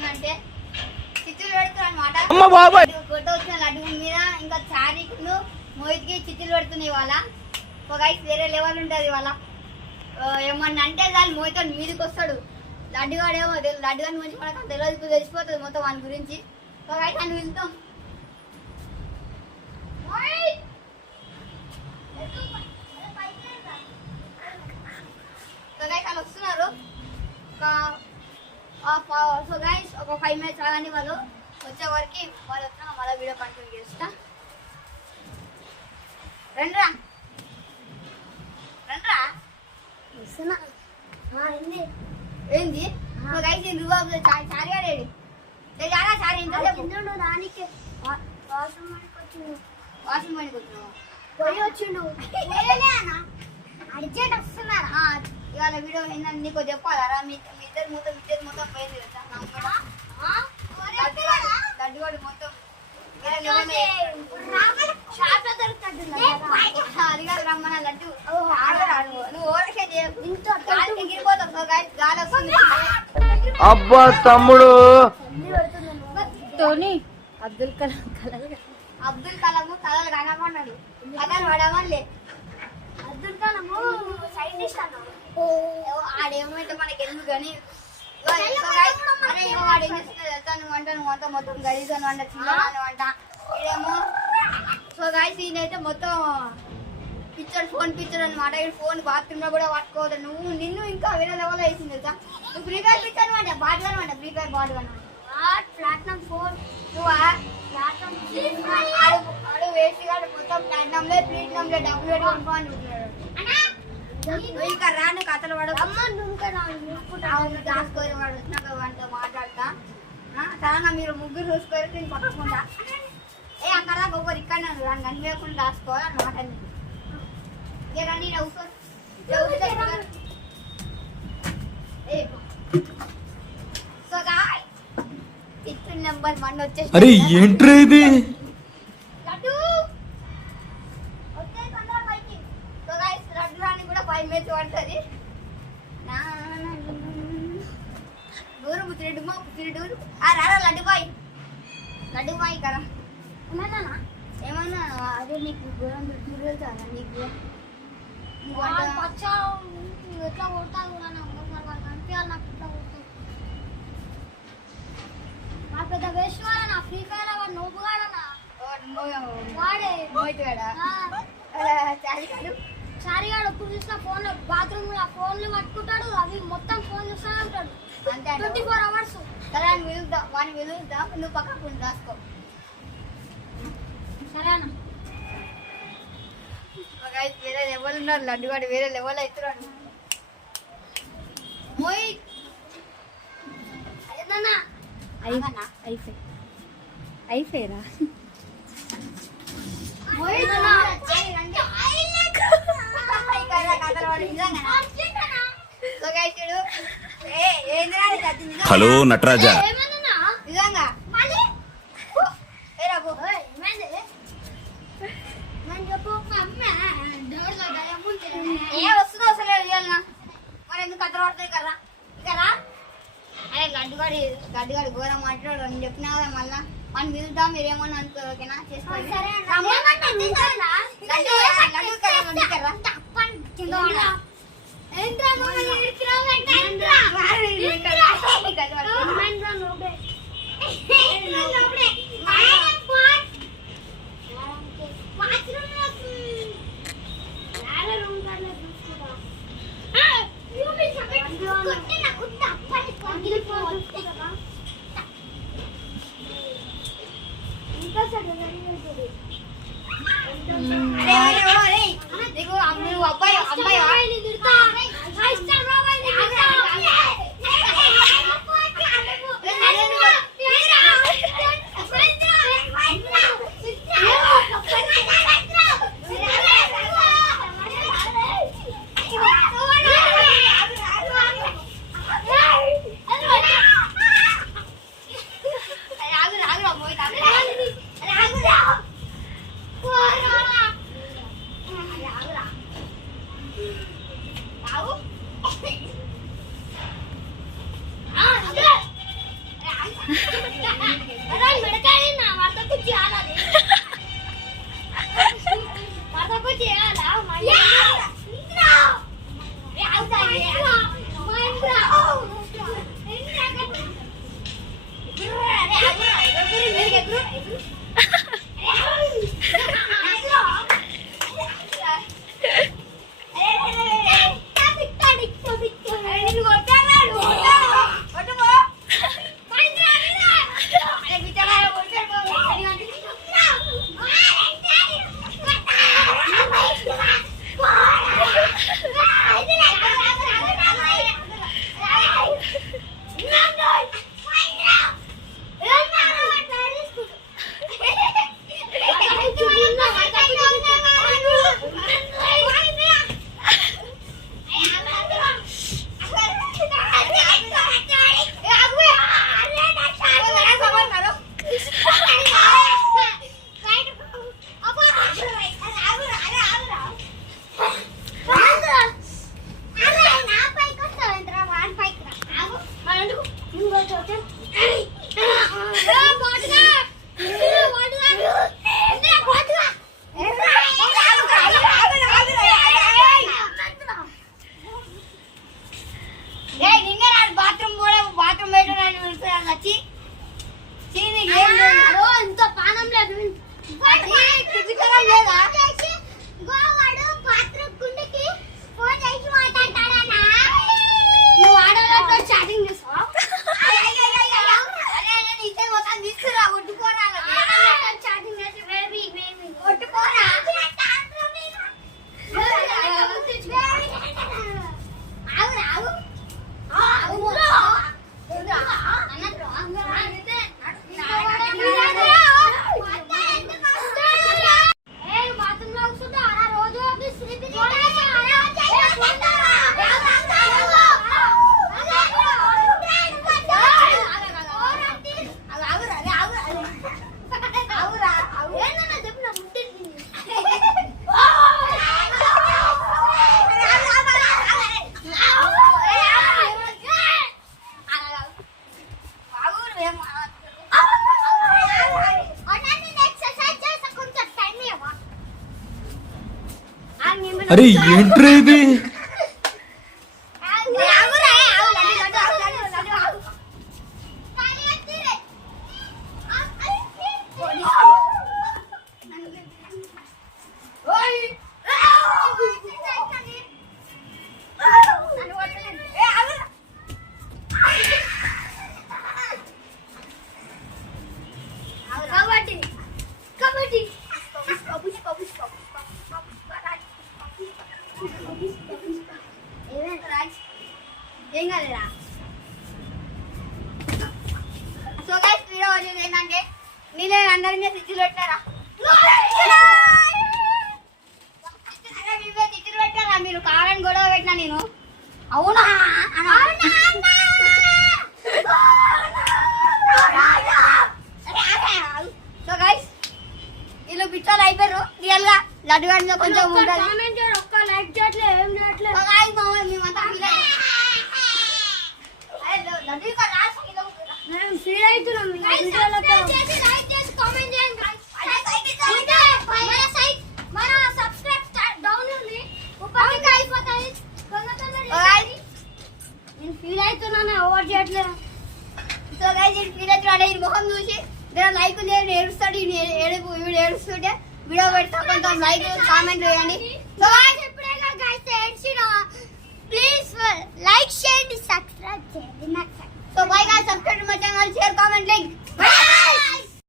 ఏంటంటే చిచ్చులు పెడుతున్నారు అనమాట. ఫోటో వచ్చిన లడ్డు మీద ఇంకా చారీకులు మోహిత్కి చిచ్చులు పెడుతున్నాయి. వాళ్ళ ఒక వేరే లెవెల్ ఉంటుంది. వాళ్ళ ఏమన్నా అంటే దాన్ని మోహితో మీదకి వస్తాడు. లడ్డుగాడేమో లడ్డుగాని గురించి మనకు తెలియదు, తెలిసిపోతుంది మొత్తం వాని గురించి. ఒక అని వెళ్తాం. వాళ్ళు వస్తున్నారు. సో గైస్ ఒక 5 minutes కానీ వాళ్ళు వచ్చే వరకు వాళ్ళు వచ్చినా మళ్ళీ వీడియో కంటిన్యూ చేస్తా. రండ్రా రండ్రా వస్తున్నా. ఏంది గైస్ రుబాబు చారి ఆడేది చాలా చారి దానికి వాషింగ్ మణికి వచ్చినావు పోయి వచ్చిండు అడిచేట వస్తున్నారా. ఇవాళ వీడియో ఏంటంటే నీకు చెప్పాలరా మీ ఇద్దరు మొత్తం పోయింది కదా. లడ్డువాడు మొత్తం అది కాదు రమ్మన్న లడ్డు నువ్వు ఓరకే ఎగిరిపోతావు. గాలి వస్తుంది. అబ్బా తమ్ముడు టోనీ అబ్దుల్ కలాము కలలు కనమన్నాడు. కథలు పడమనిలే. అబ్దుల్ కలాము సైంటిస్ట్ అన్నాడు. ఆడేమైతే మనకి ఎందుకు కానీ వాడు ఏం చేస్తున్నా నువ్వు వంట మొత్తం గలీజ్ అని వంట చిన్న వంట ఇదేమో. సో గాయస్ ఈయనైతే మొత్తం ఫోన్ పిక్చర్ అనమాట. ఫోన్ బాత్రూమ్ లో కూడా పట్టుకోవద్దు. నిన్ను ఇంకా వేరే లెవెల్ వేసింది తెలుసా. నువ్వు ఫ్రీ ఫైర్ పిక్చర్ అనమాట. బాటిల్ అనమాట. ఫ్రీ ఫైర్ బాటిల్ అనమాట. ప్లాటినం ఫోన్ నువ్వు ఆడు వేసి కాదు మొత్తం ప్లాటినంలో ప్లాటినంలో డబ్బులు పెట్టి కొనుక్కోని ఇంకా రాను కథలు పడవు. దాచుకొని వాడు వచ్చినాక వాడితో మాట్లాడతా. సడన్గా మీరు ముగ్గురు చూసుకోరు నేను పక్కకుండా అక్కడ ఒకరు ఇక్కడ నన్ను కనిపించకుండా దాచుకోవాలి అన్నమాట. రండి సో గాయ్ ఇచ్చిన నెంబర్ 1 వచ్చేసి అరే ఏంట్రా ఇది లడ్డు వచ్చే తొందర పైకి. సో గాయ్స్ లడ్డు రాని కూడా 5 minutes పడుతుంది. దూరం పుత్రుడు రారా లడ్డు బాయ్ కదా ఏమన్నా అదే నీకు దూరం పెట్టుకుని వెళ్తారా. నీకు ఎట్లా కొడతావు కనిపించాలి. నాకు ఎట్లా కొడతావు నా పెద్ద వేస్ట్ వాళ్ళ నా ఫ్రీ ఫైర్ వాడు నోపుగాడనా వాడే చారిగాడు ఎప్పుడు చూసిన ఫోన్ బాత్రూమ్ లో ఫోన్లు పట్టుకుంటాడు. అవి మొత్తం ఫోన్ చూస్తూనే ఉంటాడు. అంతే 24 hours. సరే అని వాడిని వెలుగుతాం. నువ్వు పక్కకు రాసుకో సరేనా. వేరే లెవెల్ ఉన్నారు. లడ్డుగాడు వేరే లెవెల్ అవుతున్నాడు. అయిపోయిరా హలో నటరాజా నిజంగా ఏ వస్తుందో అసలు మరి ఎందుకు కథ పడతాయి కదా కదా. అరే గడ్డిగాడి ఘోరం మాట్లాడు అని చెప్పినా కదా. మళ్ళా మనం పిలుద్దాం మీరేమన్నా అనుకో ఓకేనా చేసుకోవాలి. అబ్బాయి అరే ఏంట్రా ఇది? ఏం కాలేదా? సో గైస్ వీడియో వచ్చేది ఏంటంటే నేను అందరినీ తిట్లు పెట్టారా తిట్లు పెట్టారా మీరు కావాలని గొడవ పెట్టినా నేను అవునా సో గైస్ వీళ్ళు పిచ్చోళ్ళు అయిపోయారు రియల్ గా లడ్డు గారిలో కొంచెం ఉంటుంది ఒక్క లైక్ చేయట్లేదు ఏం చేయట్లేదు మేమంతా మేము ఫీల్ అవుతున్నాం మన సబ్స్క్రైబ్ డౌన్ ఉంది అయిపోతాయి నేను ఫీల్ అవుతున్నాను ఓవర్ చేయట్లేదు సో గైస్ నేను ఫీల్ అవుతున్నాడు ఈ ముఖం చూసి నేను లైక్ చేయండి ఏడుస్తాడు ఏడుపు వీడు ఏడుస్తుంటే వీడియో పెడతా కొంచెం లైక్ కామెంట్ చేయండి సో